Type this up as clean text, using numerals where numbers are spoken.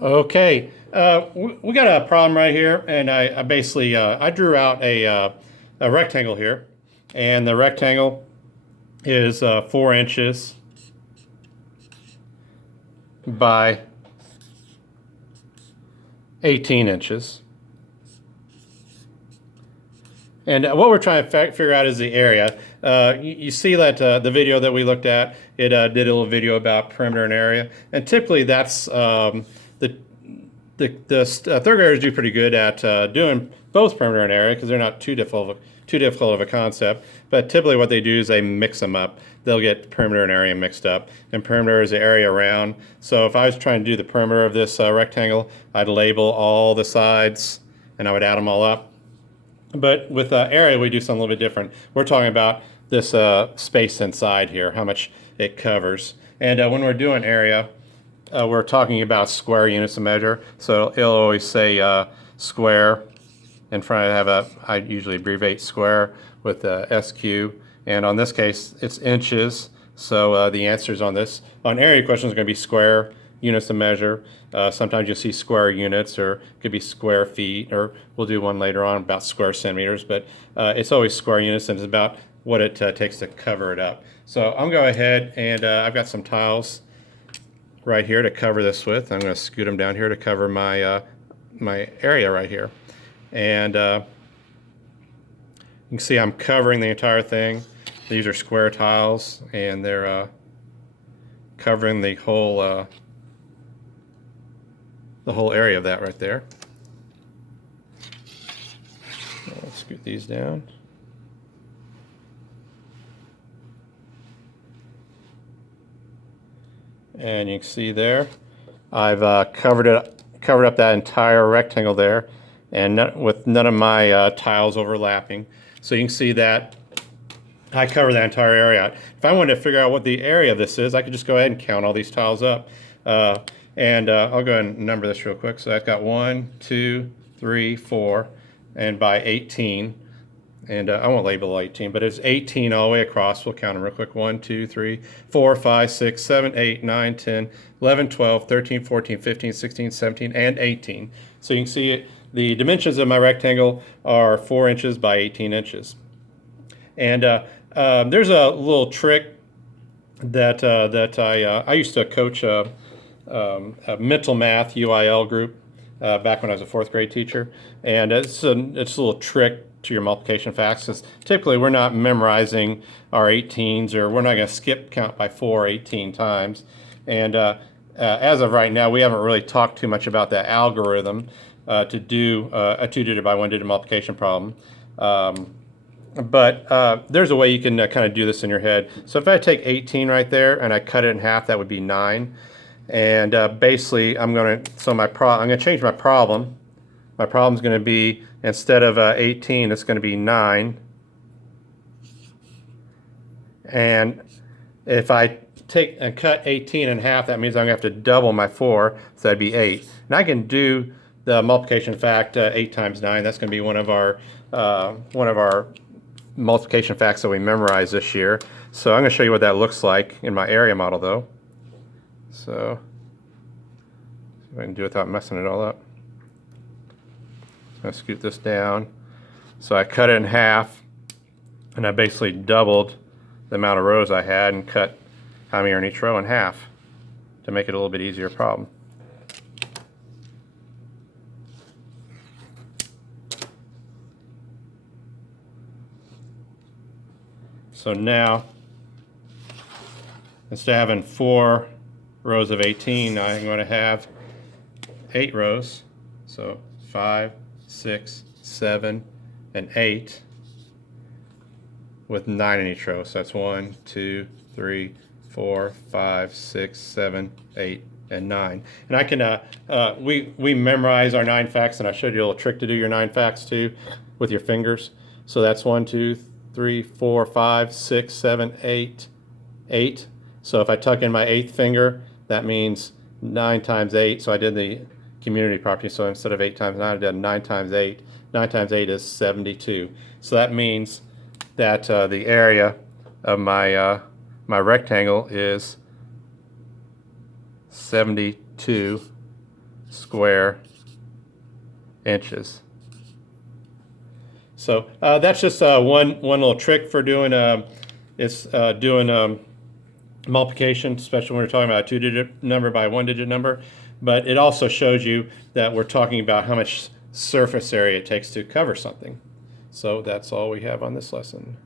Okay, we got a problem right here, and I basically I drew out a rectangle here, and the rectangle is 4 inches by 18 inches. And what we're trying to figure out is the area. You see that the video that we looked at, it did a little video about perimeter and area, and typically that's the third graders do pretty good at doing both perimeter and area because they're not too difficult of a concept. But typically, what they do is they mix them up. They'll get perimeter and area mixed up, and perimeter is the area around. So if I was trying to do the perimeter of this rectangle, I'd label all the sides and I would add them all up. But with area, we do something a little bit different. We're talking about this space inside here, how much it covers. And when we're doing area, we're talking about square units of measure. So it'll always say square in front. I usually abbreviate square with SQ. And on this case, it's inches. So the answers on area questions are going to be square units of measure. Sometimes you'll see square units, or it could be square feet, or we'll do one later on about square centimeters. But it's always square units, and it's about what it takes to cover it up. So I'm going to go ahead and I've got some tiles right here to cover this with. I'm going to scoot them down here to cover my area right here. And you can see I'm covering the entire thing. These are square tiles, and they're covering the whole area of that right there. I'll scoot these down. And you can see there, I've covered up that entire rectangle there, and with none of my tiles overlapping. So you can see that I cover that entire area out. If I wanted to figure out what the area of this is, I could just go ahead and count all these tiles up. I'll go ahead and number this real quick. So I've got 1, 2, 3, 4, and by 18. And I won't label 18, but it's 18 all the way across. We'll count them real quick. 1, 2, 3, 4, 5, 6, 7, 8, 9, 10, 11, 12, 13, 14, 15, 16, 17, and 18. So you can see it. The dimensions of my rectangle are 4 inches by 18 inches. And there's a little trick that I used to coach a mental math UIL group back when I was a fourth grade teacher, and it's a little trick to your multiplication facts, because typically we're not memorizing our 18s, or we're not going to skip count by 18 times. And as of right now, we haven't really talked too much about that algorithm to do a 2-digit by 1-digit multiplication problem. But there's a way you can kind of do this in your head. So if I take 18 right there and I cut it in half, that would be 9. And basically, I'm going to change my problem. My problem is going to be, instead of 18, it's going to be 9. And if I take and cut 18 in half, that means I'm going to have to double my 4, so that'd be 8. And I can do the multiplication fact 8 times 9. That's going to be one of our multiplication facts that we memorized this year. So I'm going to show you what that looks like in my area model, though. So see if I can do it without messing it all up. I'm going to scoot this down. So I cut it in half, and I basically doubled the amount of rows I had and cut how many are in each row in half to make it a little bit easier problem. So now, instead of having 4 rows of 18, I'm going to have 8 rows. So 5, 6, 7, and 8 with 9 in each row. So that's 1, 2, 3, 4, 5, 6, 7, 8, and 9. And I can, we memorize our 9 facts, and I showed you a little trick to do your 9 facts too with your fingers. So that's 1, 2, 3, 4, 5, 6, 7, 8, 8. So if I tuck in my 8th finger, that means 9 times 8. So I did the community property. So instead of 8 times 9, I did 9 times 8. 9 times 8 is 72. So that means that the area of my rectangle is 72 square inches. So that's just one little trick for doing doing multiplication, especially when we're talking about a two-digit number by a one-digit number. But it also shows you that we're talking about how much surface area it takes to cover something. So that's all we have on this lesson.